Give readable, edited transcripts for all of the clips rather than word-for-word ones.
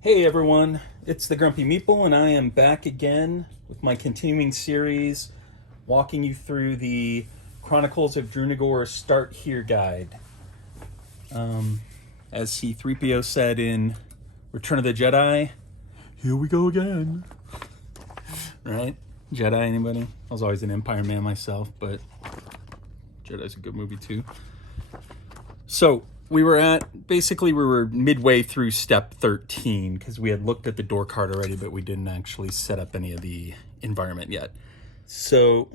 Hey everyone, it's the Grumpy Meeple, and I am back again with my continuing series walking you through the Chronicles of Drunagor Start Here guide. As C-3PO said in Return of the Jedi, here we go again. Right? Jedi, anybody? I was always an Empire man myself, but Jedi's a good movie too. So, we were midway through step 13 because we had looked at the door card already, but we didn't actually set up any of the environment yet. So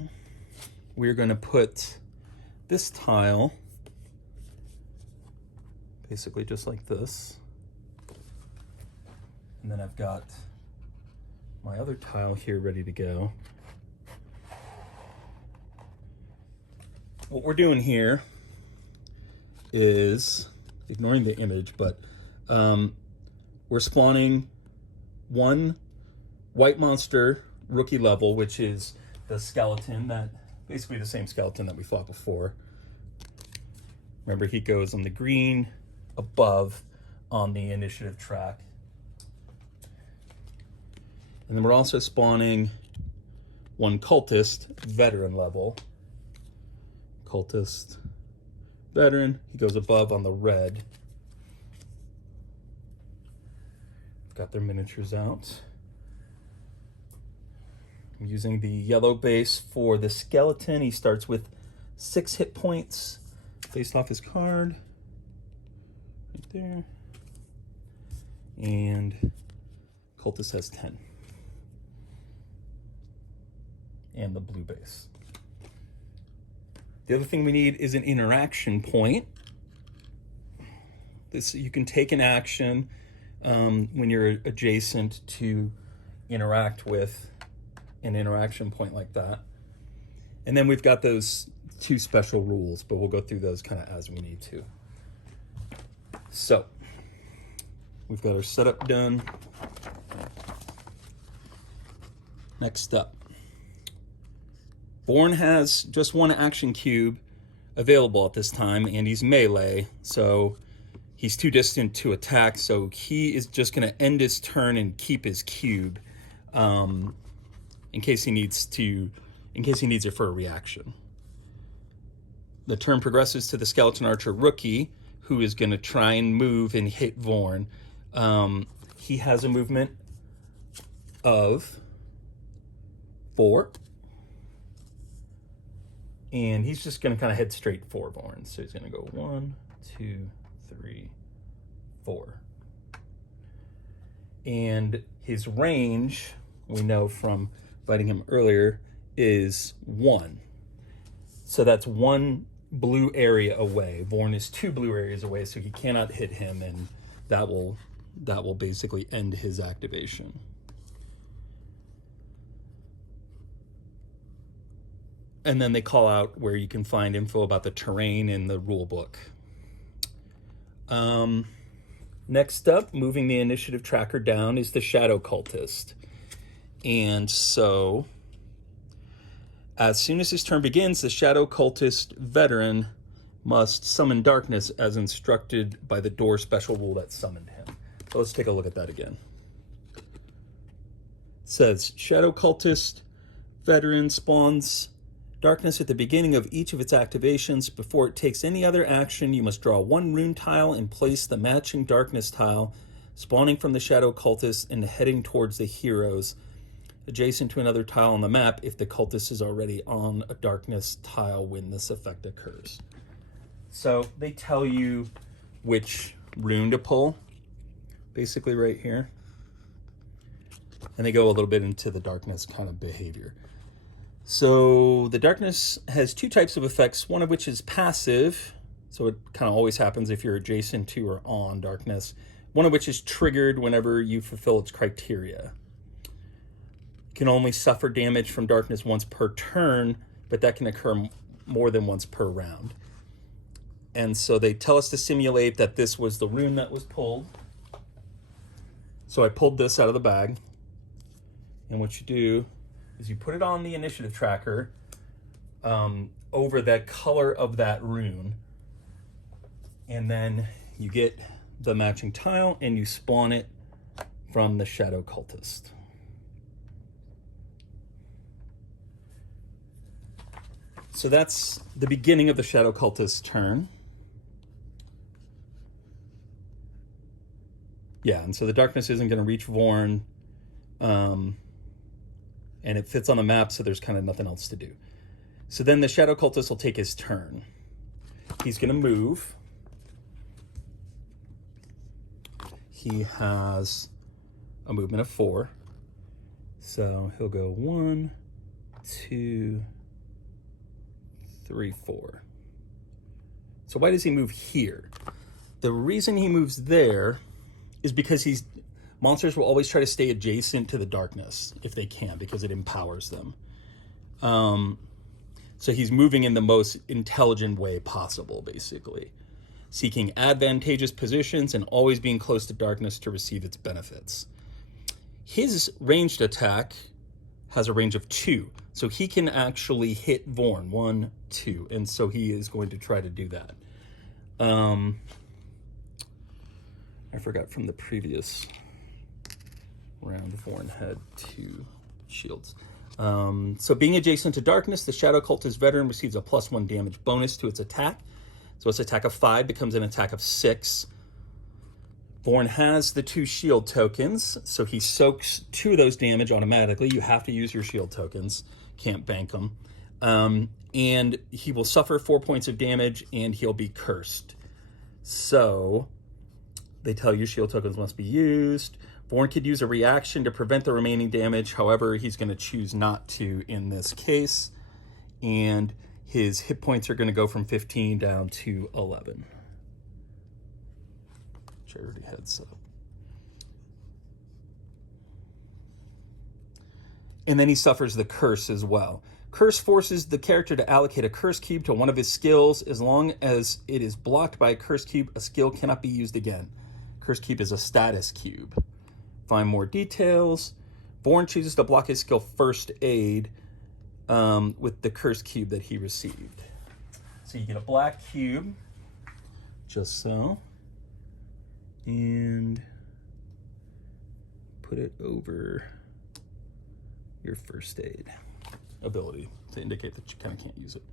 we're going to put this tile basically just like this. And then I've got my other tile here ready to go. What we're doing here is, ignoring the image, but we're spawning one white monster rookie level, which is the skeleton, that basically the same skeleton that we fought before. Remember, he goes on the green above on the initiative track. And then we're also spawning one cultist veteran level. Cultist veteran, he goes above on the red. Got their miniatures out. I'm using the yellow base for the skeleton. He starts with 6 hit points based off his card. Right there. And cultist has 10. And the blue base. The other thing we need is an interaction point. This, you can take an action when you're adjacent to interact with an interaction point like that. And then we've got those 2 special rules, but we'll go through those kind of as we need to. So we've got our setup done. Next up, Born has just 1 action cube available at this time, and he's melee, so he's too distant to attack, so he is just going to end his turn and keep his cube in case he needs it for a reaction. The turn progresses to the Skeleton Archer rookie, who is going to try and move and hit Vorn. He has a movement of 4. And he's just going to kind of head straight for Vorn. So he's going to go 1, 2, 3, 4. And his range, we know from fighting him earlier, is 1. So that's 1 blue area away. Vorn is 2 blue areas away, so he cannot hit him, and that will basically end his activation. And then they call out where you can find info about the terrain in the rule book. Next up, moving the initiative tracker down, is the Shadow Cultist. And so, as soon as his turn begins, the Shadow Cultist veteran must summon darkness as instructed by the door special rule that summoned him. So let's take a look at that again. It says, Shadow Cultist veteran spawns darkness at the beginning of each of its activations. Before it takes any other action, you must draw 1 rune tile and place the matching darkness tile spawning from the Shadow Cultist and heading towards the heroes adjacent to another tile on the map if the cultist is already on a darkness tile when this effect occurs. So they tell you which rune to pull, basically right here. And they go a little bit into the darkness kind of behavior. So the darkness has 2 types of effects, one of which is passive, so it kind of always happens if you're adjacent to or on darkness, one of which is triggered whenever you fulfill its criteria. You can only suffer damage from darkness once per turn, but that can occur more than once per round. And so they tell us to simulate that this was the rune that was pulled. So I pulled this out of the bag, and what you do is you put it on the initiative tracker over the color of that rune, and then you get the matching tile and you spawn it from the Shadow Cultist. So that's the beginning of the Shadow Cultist's turn. Yeah, and so the darkness isn't going to reach Vorn, and it fits on the map, so there's kind of nothing else to do. So then the Shadow Cultist will take his turn. He's going to move. He has a movement of 4. So he'll go 1, 2, 3, 4. So why does he move here? The reason he moves there is because monsters will always try to stay adjacent to the darkness if they can, because it empowers them. So he's moving in the most intelligent way possible, basically. Seeking advantageous positions and always being close to darkness to receive its benefits. His ranged attack has a range of 2, so he can actually hit Vorn, 1, 2, and so he is going to try to do that. I forgot from the previous round, Vorn had 2 shields. So being adjacent to darkness, the Shadow Cultist veteran receives a +1 damage bonus to its attack. So its attack of 5 becomes an attack of 6. Vorn has the 2 shield tokens, so he soaks 2 of those damage automatically. You have to use your shield tokens, can't bank them. And he will suffer 4 points of damage, and he'll be cursed. So they tell you shield tokens must be used. Vorn could use a reaction to prevent the remaining damage. However, he's going to choose not to in this case. And his hit points are going to go from 15 down to 11. Which I already had set up. And then he suffers the curse as well. Curse forces the character to allocate a curse cube to one of his skills. As long as it is blocked by a curse cube, a skill cannot be used again. Curse cube is a status cube. Find more details. Vorn chooses to block his skill First Aid with the curse cube that he received. So you get a black cube, just so, and put it over your First Aid ability to indicate that you kind of can't use it.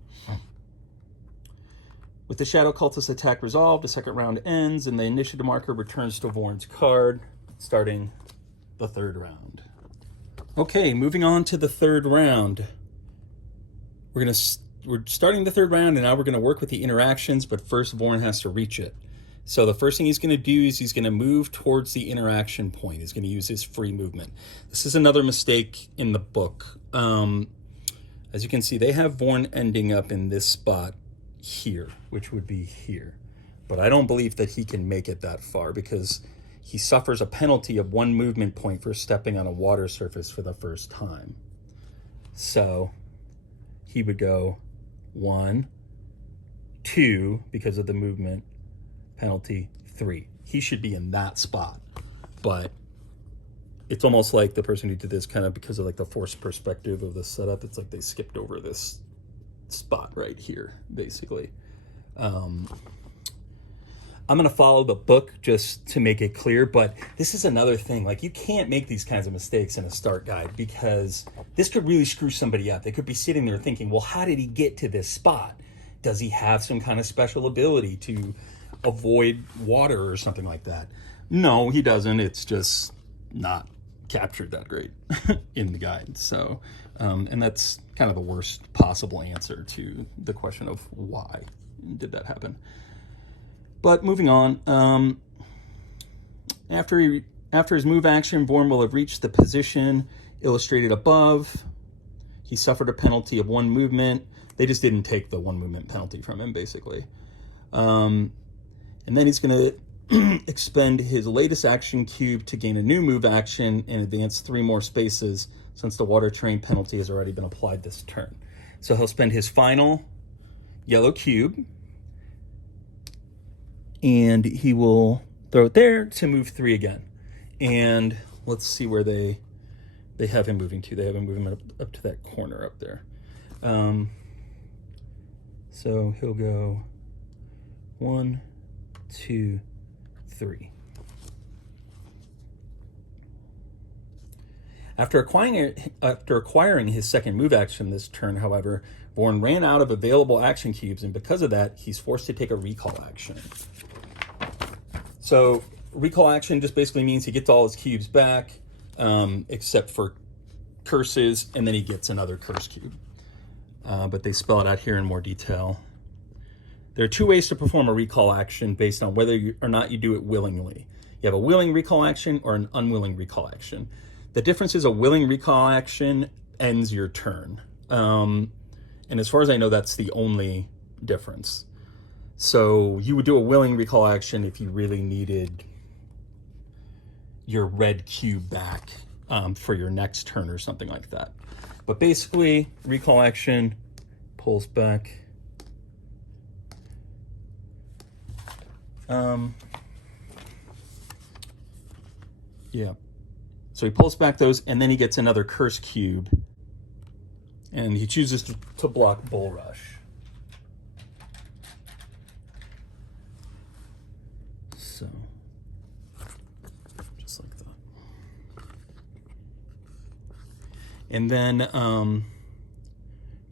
With the Shadow Cultist attack resolved, the second round ends, and the initiative marker returns to Vorn's card, starting the 3rd round. Okay, moving on to the 3rd round. We're starting the 3rd round, and now we're going to work with the interactions, but first Vorn has to reach it. So the first thing he's going to do is he's going to move towards the interaction point. He's going to use his free movement. This is another mistake in the book. As you can see, they have Vorn ending up in this spot here, which would be here. But I don't believe that he can make it that far because he suffers a penalty of 1 movement point for stepping on a water surface for the first time. So he would go 1, 2, because of the movement penalty, 3. He should be in that spot. But it's almost like the person who did this kind of because of like the forced perspective of the setup, it's like they skipped over this spot right here, basically. I'm going to follow the book just to make it clear, but this is another thing. Like, you can't make these kinds of mistakes in a start guide because this could really screw somebody up. They could be sitting there thinking, well, how did he get to this spot? Does he have some kind of special ability to avoid water or something like that? No, he doesn't. It's just not captured that great in the guide. So, and that's kind of the worst possible answer to the question of why did that happen. But moving on, after his move action, Vorn will have reached the position illustrated above. He suffered a penalty of 1 movement. They just didn't take the 1 movement penalty from him, basically. And then he's going to expend his latest action cube to gain a new move action and advance 3 more spaces since the water terrain penalty has already been applied this turn. So he'll spend his final yellow cube, and he will throw it there to move 3 again. And let's see where they have him moving to. They have him moving up to that corner up there. So he'll go 1, 2, 3. After acquiring his second move action this turn, however, Vorn ran out of available action cubes, and because of that, he's forced to take a recall action. So recall action just basically means he gets all his cubes back, except for curses, and then he gets another curse cube. But they spell it out here in more detail. There are two ways to perform a recall action based on whether or not you do it willingly. You have a willing recall action or an unwilling recall action. The difference is a willing recall action ends your turn. And as far as I know, that's the only difference. So you would do a willing recall action if you really needed your red cube back for your next turn or something like that. But basically, recall action pulls back. Yeah. So he pulls back those, and then he gets another curse cube. And he chooses to block bulrush. So, just like that. And then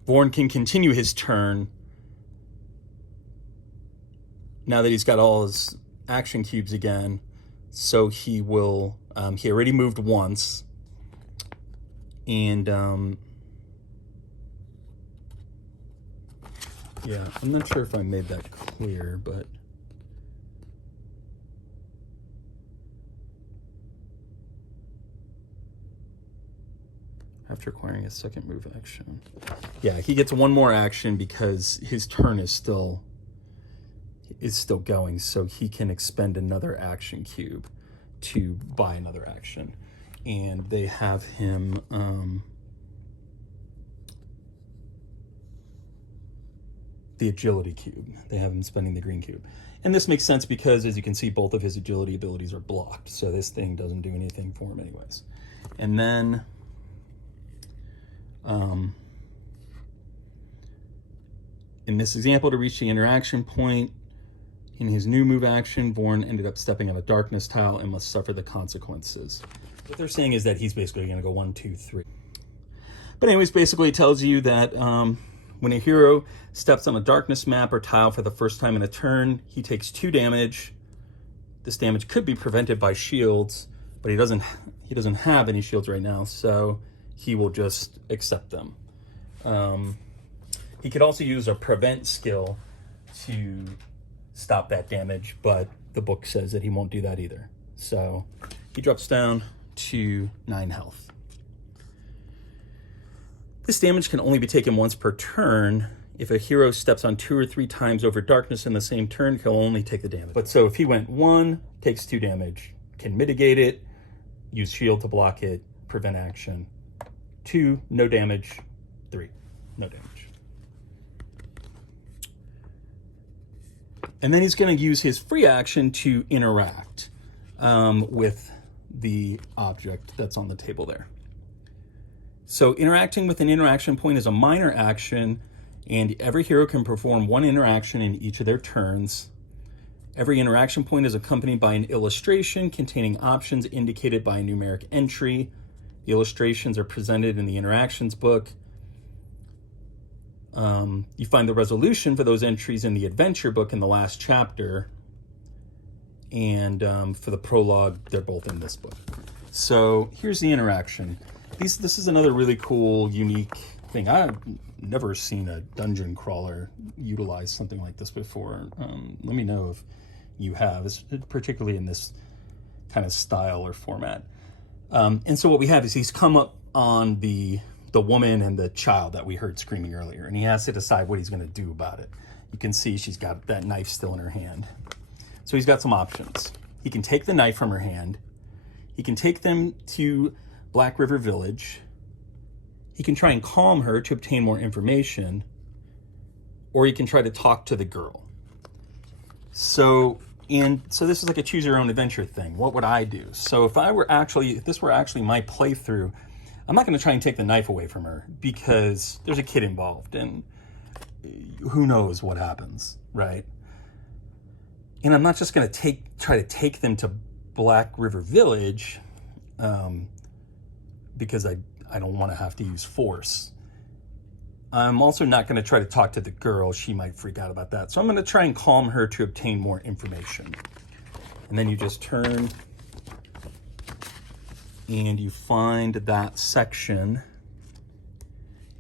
Vorn can continue his turn now that he's got all his action cubes again. So he will, he already moved once. And yeah, I'm not sure if I made that clear, but after acquiring a second move action. Yeah, he gets one more action because his turn is still going, so he can expend another action cube to buy another action. And they have him the agility cube. They have him spending the green cube. And this makes sense because, as you can see, both of his agility abilities are blocked, so this thing doesn't do anything for him anyways. And then in this example, to reach the interaction point, in his new move action, Vorn ended up stepping on a darkness tile and must suffer the consequences. What they're saying is that he's basically going to go 1, 2, 3. But anyways, basically it tells you that when a hero steps on a darkness map or tile for the first time in a turn, he takes 2 damage. This damage could be prevented by shields, but he doesn't have any shields right now, so he will just accept them. He could also use a prevent skill to stop that damage, but the book says that he won't do that either. So he drops down to 9 health. This damage can only be taken once per turn. If a hero steps on 2 or 3 times over darkness in the same turn, he'll only take the damage. But so if he went 1, takes 2 damage, can mitigate it, use shield to block it, prevent action. 2, no damage. 3, no damage. And then he's going to use his free action to interact with the object that's on the table there. So interacting with an interaction point is a minor action, and every hero can perform 1 interaction in each of their turns. Every interaction point is accompanied by an illustration containing options indicated by a numeric entry. The illustrations are presented in the interactions book. You find the resolution for those entries in the adventure book in the last chapter. And for the prologue, they're both in this book. So here's the interaction. This is another really cool, unique thing. I've never seen a dungeon crawler utilize something like this before. Let me know if you have, particularly in this kind of style or format. And so what we have is he's come up on the woman and the child that we heard screaming earlier, and he has to decide what he's going to do about it. You can see she's got that knife still in her hand. So he's got some options. He can take the knife from her hand. He can take them to Black River Village. He can try and calm her to obtain more information, or he can try to talk to the girl. So this is like a choose your own adventure thing. What would I do? So if this were actually my playthrough, I'm not going to try and take the knife away from her because there's a kid involved and who knows what happens, right? And I'm not just going to try to take them to Black River Village because I don't want to have to use force. I'm also not going to try to talk to the girl. She might freak out about that. So I'm going to try and calm her to obtain more information. And then you just turn and you find that section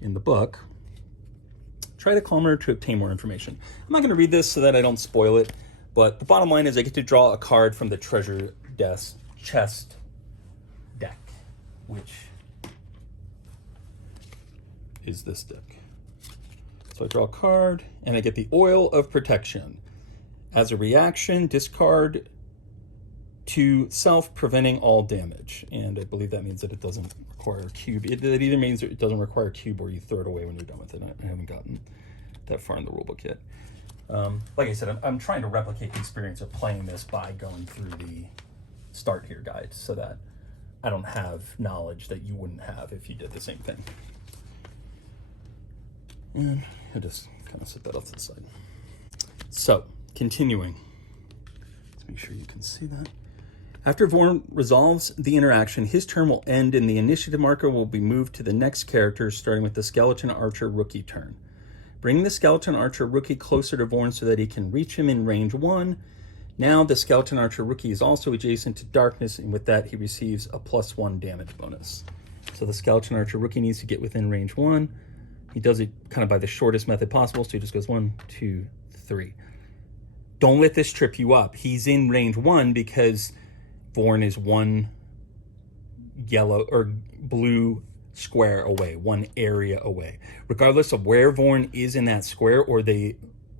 in the book. Try to calm her to obtain more information. I'm not going to read this so that I don't spoil it, but the bottom line is I get to draw a card from the treasure chest deck, which is this deck. So I draw a card and I get the Oil of Protection. As a reaction, discard to self, preventing all damage. And I believe that means that it doesn't require a cube. It either means it doesn't require a cube or you throw it away when you're done with it. I haven't gotten that far in the rulebook yet. Like I said, I'm trying to replicate the experience of playing this by going through the start here guide so that I don't have knowledge that you wouldn't have if you did the same thing. And I'll just kind of set that off to the side. So, continuing. Let's make sure you can see that. After Vorn resolves the interaction, his turn will end and the initiative marker will be moved to the next character, starting with the Skeleton Archer rookie turn. Bring the Skeleton Archer rookie closer to Vorn so that he can reach him in range 1. Now the Skeleton Archer rookie is also adjacent to darkness, and with that he receives a +1 damage bonus. So the Skeleton Archer rookie needs to get within range 1. He does it kind of by the shortest method possible, so he just goes 1, 2, 3. Don't let this trip you up. He's in range 1 because Vorn is 1 yellow or blue square away, 1 area away. Regardless of where Vorn is in that square or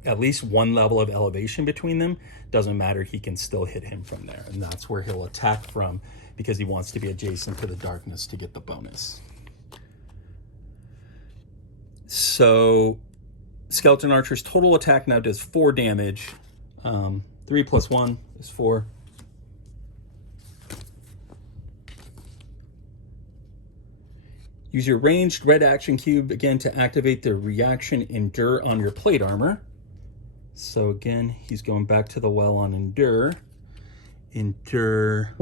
at least 1 level of elevation between them, doesn't matter, he can still hit him from there. And that's where he'll attack from because he wants to be adjacent to the darkness to get the bonus. So Skeleton Archer's total attack now does 4 damage. 3 plus 1 is 4. Use your ranged red action cube again to activate the reaction Endure on your plate armor. So again, he's going back to the well on Endure. Endure.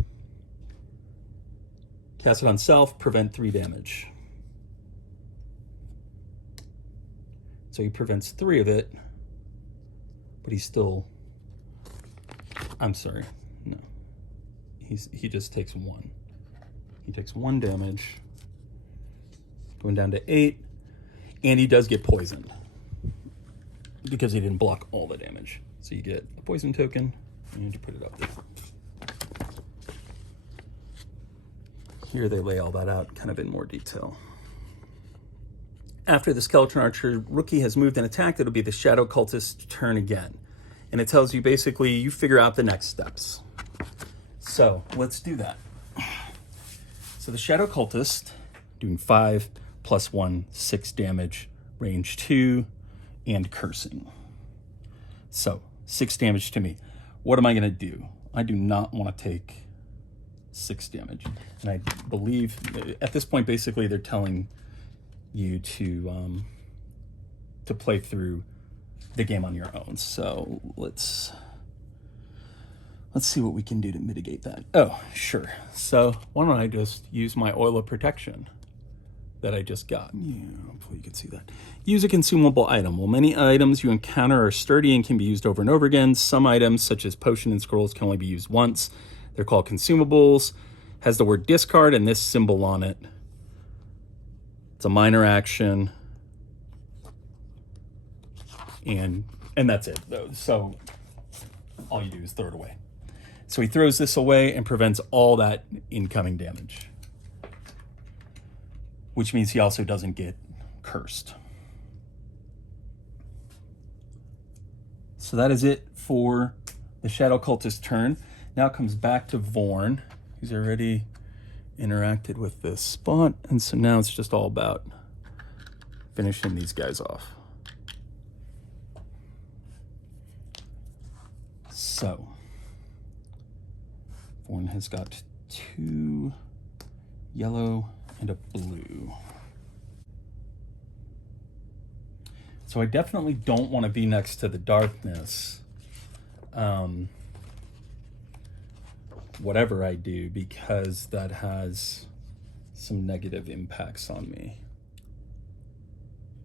Cast it on self, prevent 3 damage. So he prevents 3 of it, but he's still, I'm sorry, no. He just takes 1. He takes 1 damage, going down to 8, and he does get poisoned because he didn't block all the damage. So you get a poison token, and you put it up there. Here they lay all that out kind of in more detail. After the Skeleton Archer rookie has moved and attacked, it'll be the Shadow Cultist's turn again. And it tells you basically, you figure out the next steps. So let's do that. So the Shadow Cultist, doing 5 plus 1, 6 damage, range 2, and cursing. So 6 damage to me. What am I gonna do? I do not wanna take 6 damage. And I believe at this point, basically they're telling you to play through the game on your own. So let's see what we can do to mitigate that. Oh, sure. So why don't I just use my Oil of Protection that I just got. Yeah, hopefully you can see that. Use a consumable item. Well, many items you encounter are sturdy and can be used over and over again. Some items, such as potion and scrolls, can only be used once. They're called consumables. Has the word discard and this symbol on it. It's a minor action, and that's it. So all you do is throw it away. So he throws this away and prevents all that incoming damage, which means he also doesn't get cursed. So that is it for the Shadow Cultist turn. Now it comes back to Vorn. He's already interacted with this spot, and so now it's just all about finishing these guys off. So Vorn has got 2 yellow and a blue. So I definitely don't want to be next to the darkness, whatever I do, because that has some negative impacts on me.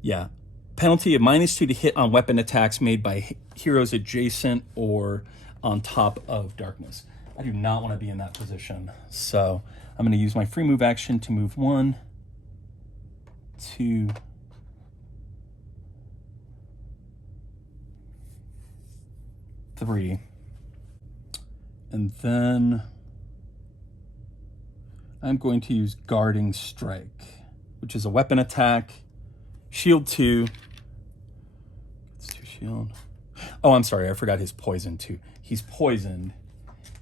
Yeah. Penalty of -2 to hit on weapon attacks made by heroes adjacent or on top of darkness. I do not want to be in that position. So I'm going to use my free move action to move 1, 2, 3. And then I'm going to use Guarding Strike, which is a weapon attack. Shield 2. It's 2 shield. Oh, I'm sorry. I forgot his poison too. He's poisoned.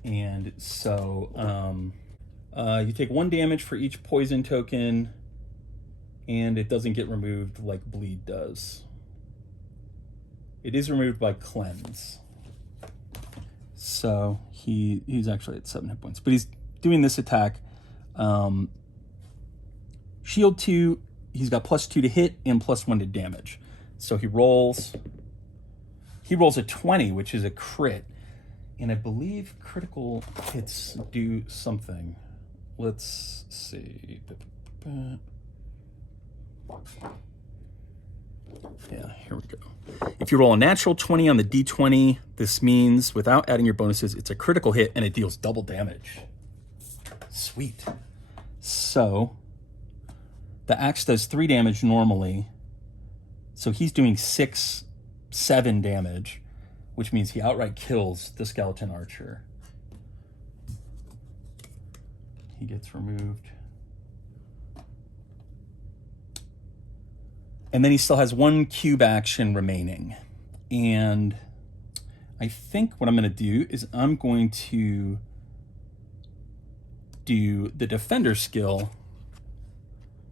And so you take 1 damage for each poison token, and it doesn't get removed like bleed does. It is removed by cleanse. So he's actually at 7 hit points, but he's doing this attack. Shield 2, he's got +2 to hit and +1 to damage. So he rolls a 20, which is a crit. And I believe critical hits do something. Let's see. Yeah, here we go. If you roll a natural 20 on the d20, this means without adding your bonuses, it's a critical hit and it deals double damage. Sweet. So the axe does 3 damage normally. So he's doing 6, 7 damage, which means he outright kills the skeleton archer. He gets removed. And then he still has 1 cube action remaining. And I think what I'm going to do is I'm going to do the defender skill,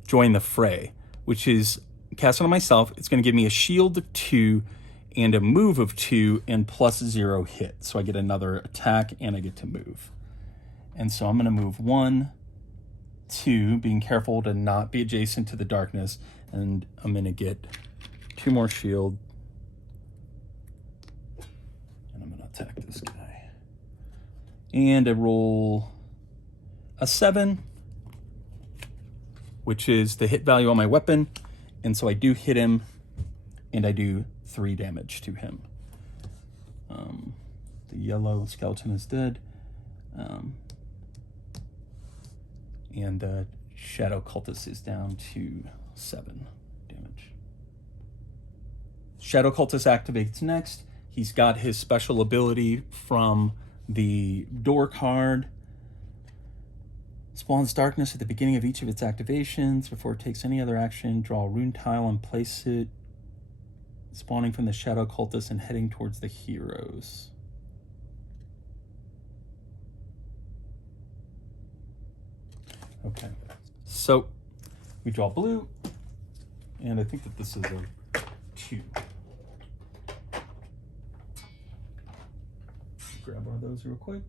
Join the Fray, which is cast on myself. It's going to give me a shield of 2 and a move of 2 and +0 hit. So I get another attack and I get to move. And so I'm going to move 1, 2, being careful to not be adjacent to the darkness. And I'm going to get 2 more shield. And I'm going to attack this guy. And I roll a 7, which is the hit value on my weapon. And so I do hit him, and I do 3 damage to him. The yellow skeleton is dead. And the shadow cultist is down to 7 damage. Shadow cultist activates next. He's got his special ability from the door card. Spawns darkness at the beginning of each of its activations. Before it takes any other action, draw a rune tile and place it, spawning from the shadow cultist and heading towards the heroes. Okay, so we draw blue, and I think that this is a 2. Grab one of those real quick.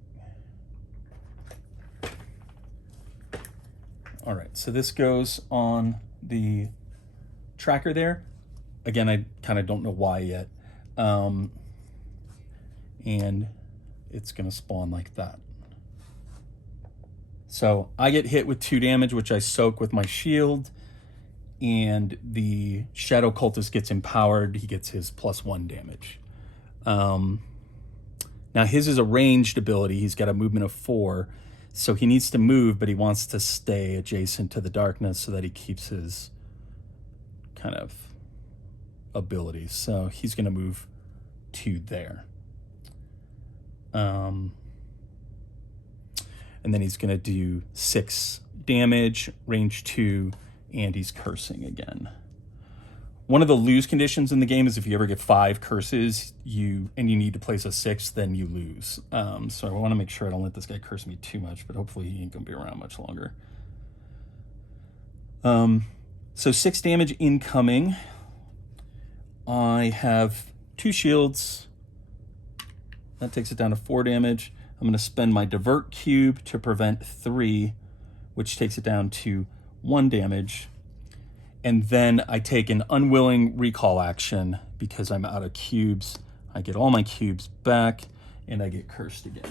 All right, so this goes on the tracker there. Again, I kind of don't know why yet. And it's gonna spawn like that. So I get hit with 2 damage, which I soak with my shield, and the shadow cultist gets empowered. He gets his +1 damage. Now his is a ranged ability. He's got a movement of 4, so he needs to move, but he wants to stay adjacent to the darkness so that he keeps his kind of abilities. So he's going to move to there. And then he's going to do 6 damage, range 2, and he's cursing again. One of the lose conditions in the game is if you ever get 5 curses, and you need to place a 6th, then you lose. So I want to make sure I don't let this guy curse me too much, but hopefully he ain't going to be around much longer. So 6 damage incoming. I have 2 shields. That takes it down to 4 damage. I'm going to spend my divert cube to prevent 3, which takes it down to 1 damage. And then I take an unwilling recall action because I'm out of cubes. I get all my cubes back, and I get cursed again.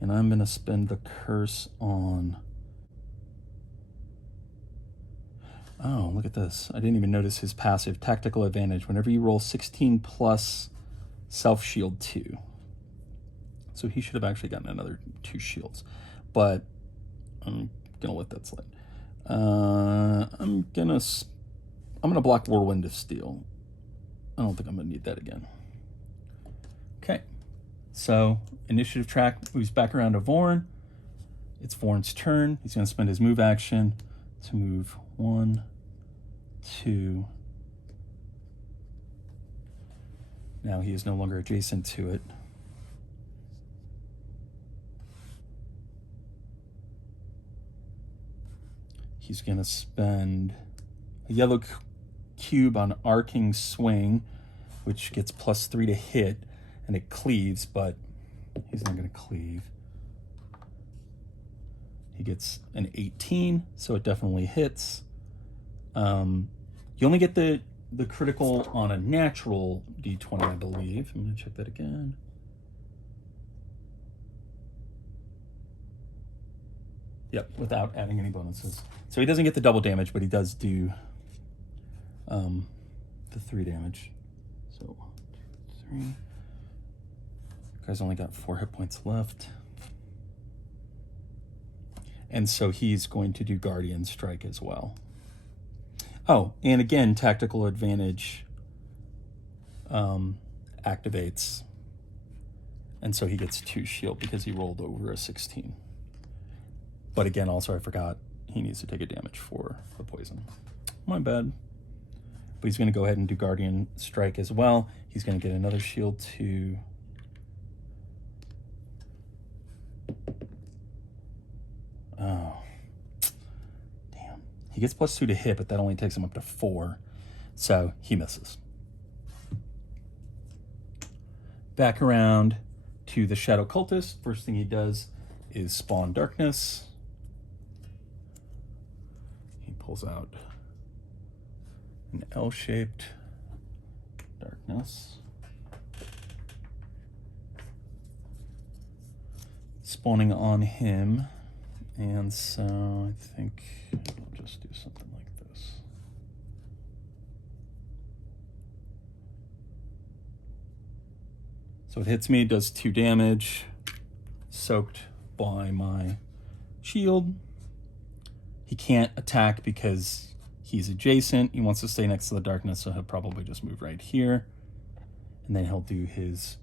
And I'm going to spend the curse on... Oh, look at this. I didn't even notice his passive. Tactical advantage. Whenever you roll 16 plus self-shield 2. So he should have actually gotten another 2 shields. But I'm going to let that slide. I'm gonna block Whirlwind of Steel. I don't think I'm going to need that again. Okay. So initiative track moves back around to Vorn. It's Vorn's turn. He's going to spend his move action to move 1, 2. Now he is no longer adjacent to it. He's going to spend a yellow cube on Arcing Swing, which gets +3 to hit, and it cleaves, but he's not going to cleave. He gets an 18, so it definitely hits. You only get the critical on a natural d20, I believe. I'm going to check that again. Yep, without adding any bonuses. So he doesn't get the double damage, but he does do the 3 damage. So 1, 2, 3. Guy's only got 4 hit points left. And so he's going to do Guardian Strike as well. Oh, and again, Tactical Advantage activates. And so he gets 2 shield because he rolled over a 16. But again, also I forgot he needs to take a damage for the poison. My bad. But he's going to go ahead and do Guardian Strike as well. He's going to get another shield to... Oh, damn. He gets +2 to hit, but that only takes him up to 4. So he misses. Back around to the Shadow Cultist. First thing he does is spawn Darkness. He pulls out an L-shaped Darkness. Spawning on him. And so I think I'll just do something like this. So it hits me, does 2 damage, soaked by my shield. He can't attack because he's adjacent. He wants to stay next to the darkness, so he'll probably just move right here. And then he'll do his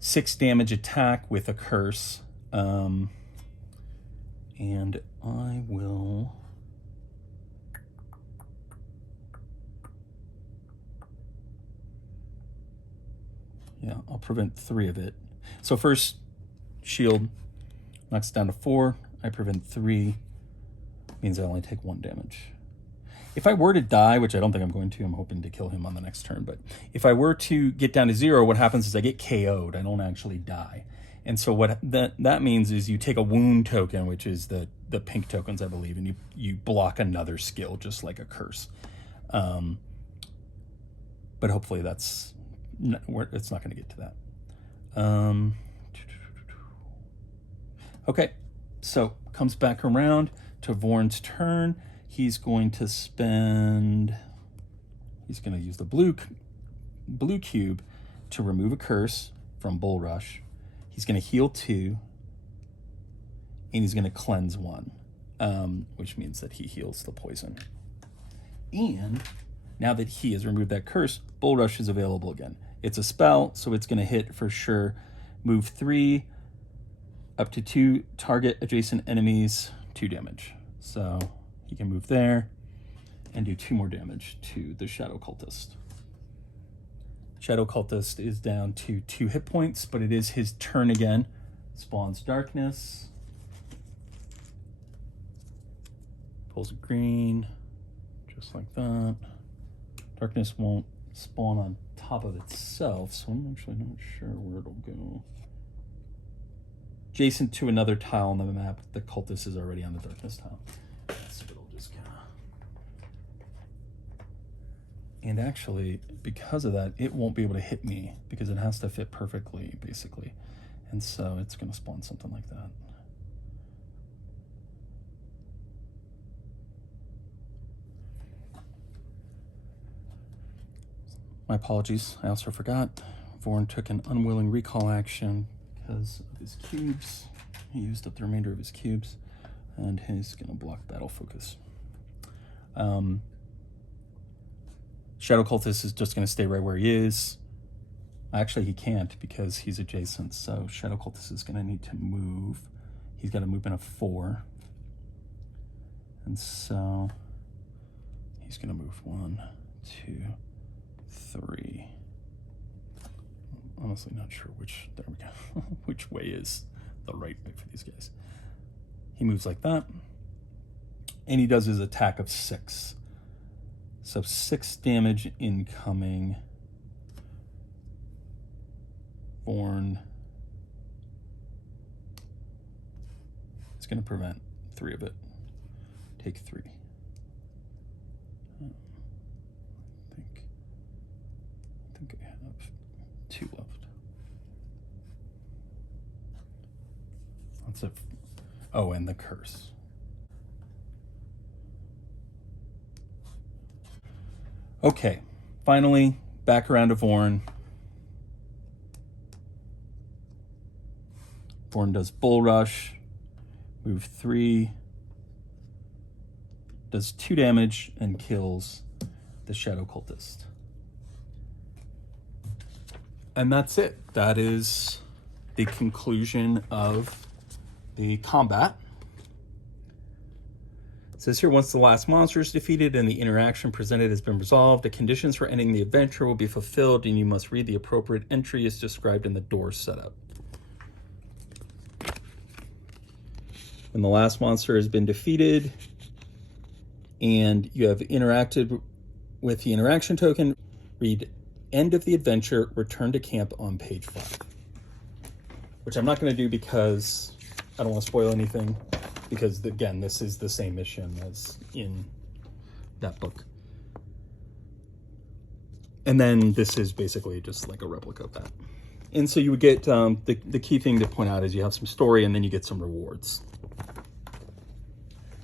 6 damage attack with a curse. And I will... Yeah, I'll prevent 3 of it. So first, shield knocks down to 4. I prevent 3. Means I only take 1 damage. If I were to die, which I don't think I'm going to, I'm hoping to kill him on the next turn, but if I were to get down to 0, what happens is I get KO'd. I don't actually die. And so what that means is you take a wound token, which is the pink tokens, I believe, and you block another skill, just like a curse. But hopefully it's not going to get to that. Okay, so comes back around to Vorn's turn. He's going to use the blue cube to remove a curse from Bulrush. He's going to heal 2, and he's going to cleanse 1, which means that he heals the poison. And now that he has removed that curse, Bulrush is available again. It's a spell, so it's going to hit for sure. Move 3, up to 2 target adjacent enemies, 2 damage. So he can move there and do 2 more damage to the Shadow Cultist. Shadow Cultist is down to 2 hit points, but it is his turn again. Spawns Darkness. Pulls a green, just like that. Darkness won't spawn on top of itself, so I'm actually not sure where it'll go. Adjacent to another tile on the map, the Cultist is already on the Darkness tile. So it'll just go. And actually, because of that, it won't be able to hit me because it has to fit perfectly, basically. And so it's going to spawn something like that. My apologies, I also forgot. Vorn took an unwilling recall action because of his cubes. He used up the remainder of his cubes, and he's going to block battle focus. Shadow Cultist is just going to stay right where he is. Actually, he can't because he's adjacent, so Shadow Cultist is going to need to move. He's got to move in a 4. And so he's going to move 1, 2, 3. I'm honestly not sure which, there we go, which way is the right way for these guys. He moves like that, and he does his attack of 6. So 6 damage incoming. Vorn is going to prevent 3 of it. Take 3. I think I have 2 left. That's it. Oh, and the curse. Okay, finally, back around to Vorn. Vorn does bulrush, move 3, does 2 damage, and kills the Shadow Cultist. And that's it. That is the conclusion of the combat. It says here, once the last monster is defeated and the interaction presented has been resolved, the conditions for ending the adventure will be fulfilled, and you must read the appropriate entry as described in the door setup. When the last monster has been defeated and you have interacted with the interaction token, read end of the adventure, return to camp on page 5. Which I'm not going to do because I don't want to spoil anything, because again, this is the same mission as in that book. And then this is basically just like a replica of that. And so you would get, the key thing to point out is you have some story and then you get some rewards.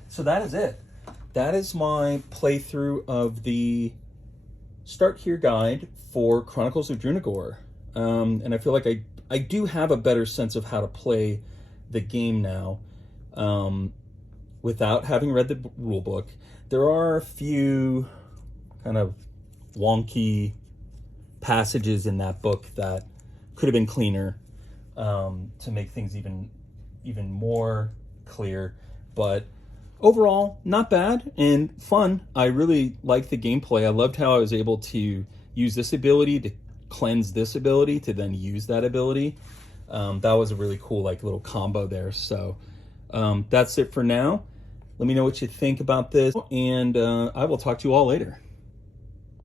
So that is it. That is my playthrough of the Start Here guide for Chronicles of Drunagor. And I feel like I do have a better sense of how to play the game now without having read the rule book. There are a few kind of wonky passages in that book that could have been cleaner to make things even more clear, but overall, not bad and fun. I really liked the gameplay. I loved how I was able to use this ability to cleanse this ability to then use that ability. That was a really cool little combo there. So that's it for now. Let me know what you think about this, and I will talk to you all later.